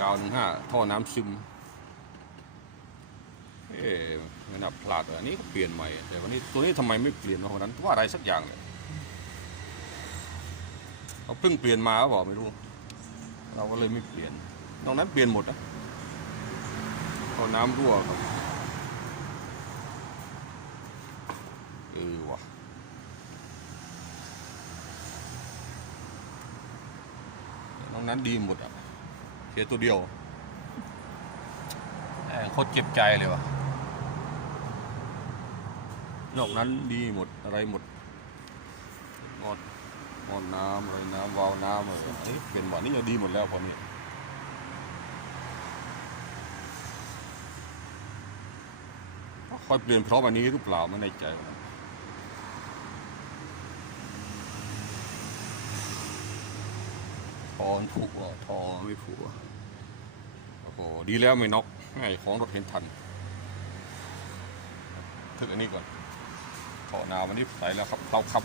กาวหนึ่งห้าท่อน้ำซึม เอ๊ะไม่น่าพลาดอันนี้ก็เปลี่ยนใหม่ แต่วันนี้ตัวนี้ทำไมไม่เปลี่ยนวะวันนั้นว่าอะไรสักอย่างเลยเขาเพิ่งเปลี่ยนมาก็บอกไม่รู้ เราก็เลยไม่เปลี่ยนนอกนั้นเปลี่ยนหมดนะท่อน้ำรั่วครับเออว่ะนอกนั้นดีหมดอะ เสียตัวเดียวแหม่โคตรเจ็บใจเลยวะนอกนั้นดีหมดอะไรหมดงอดงอดน้ำอะไรน้ำวาล์วน้ำอะไรเอ้ยเป็นหมดนี่จะดีหมดแล้วพอนี้ค่อยเปลี่ยนเพราะวันนี้หรือเปล่าไม่แน่ใจเหมือนกัน ทอนผูกว่ะทอไม่ผูกโอ้โหดีแล้วไม่น็อกให้ของรถเห็นทันถึงอันนี้ก่อนขอนาวันนี้ใส่แล้วครับเตาครับ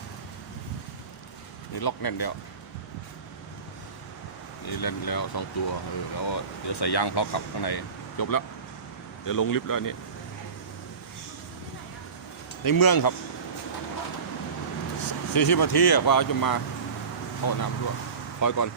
นี่ล็อกแน่นแล้วนี่เล่นแล้วสองตัวเออแล้วเดี๋ยวใส่ยางเพาะขับข้างในจบแล้ว เดี๋ยวลงลิฟต์แล้วนนี้ในเมืองครับสี่สิบนาทีกว่าจะมาเข้าน้ำด้วยคอยก่อน